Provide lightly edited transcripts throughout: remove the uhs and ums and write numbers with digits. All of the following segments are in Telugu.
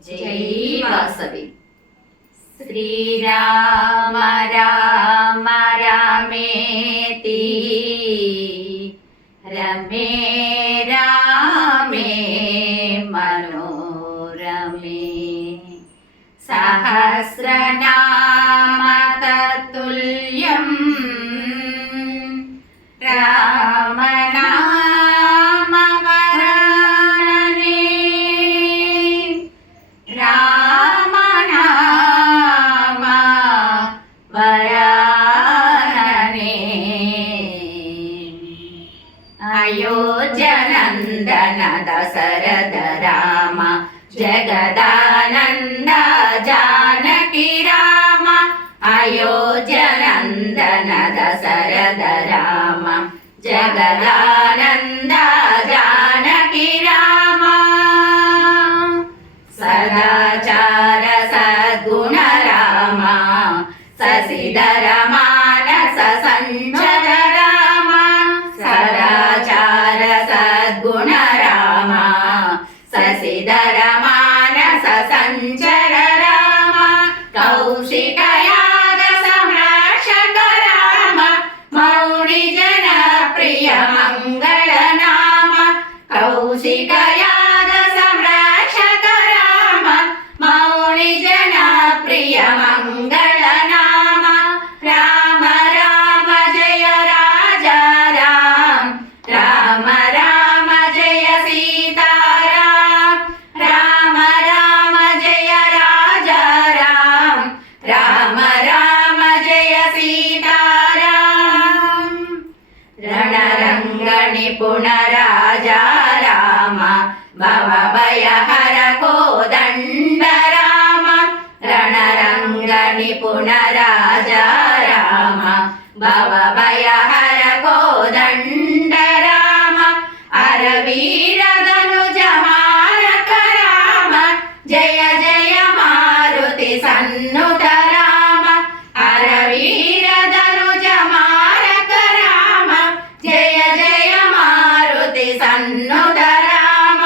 జై వాసవి. శ్రీరామ రామ రామేతి రమే రామే మనోరమే సహస్రనామ తత్తుల్యం రామనామ వరాననే రామనామ వరాననే అయోధ్యనందన దశరథ రామ జగదానంద జానకి రామ అయోధ్యనందన దశరథ రామ జగదానంద జానకి రామ సదాచార సద్గుణ రామ శశిధర మానస సంచర రామ సదాచార సద్గుణ రామ శశిధర మానస సంచర రామ కౌశిక యాగ సంరక్షక రామ మౌని జన ప్రియ మంగళ నామ కౌశిక యాగ సంరక్షక రామ మౌని జన ప్రియ మంగళ నామ రామ రామ జయ రాజా రామ రామ రామ జయ సీతారామ రామ రామ జయ రాజా రామ రామ రామ జయ సీతారామ రణరంగ నిపుణ రాజా రామ భవ భయహర కోదండ రామ రణరంగ నిపుణ రాజా రామ భవ భయహర కోదండ రామ అరవీర ధనుజ మారక రామ జయ జయ మారుతి సన్నుత రామ అరవీర ధనుజ మారక రామ జయ జయ మారుతి సన్నుత రామ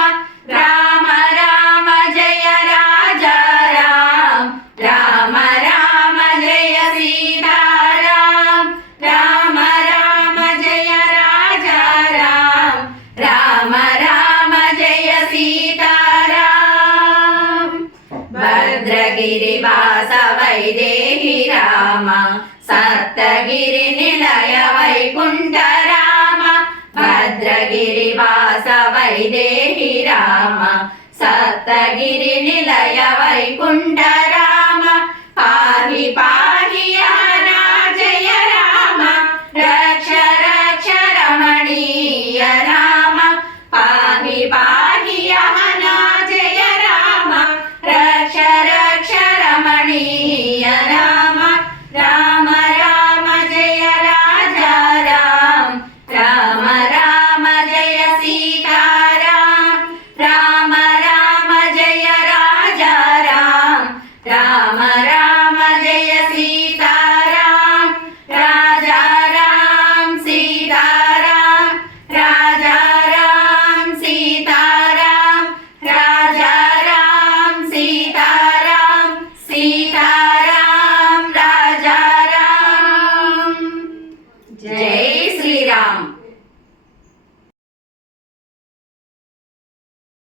రామ రామ జయ రాజా రామ రామ రామ జయ సీతారామ రామ రామ జయ రాజా రామ రామ రామ జయ సీతారామ భద్రగిరి వాస వైదేహి రామ సప్తగిరి నిలయ వైకుంఠ రామ భద్రగిరి వాస వైదేహి రామ సప్తగిరి నిలయ వైకుంఠ రామ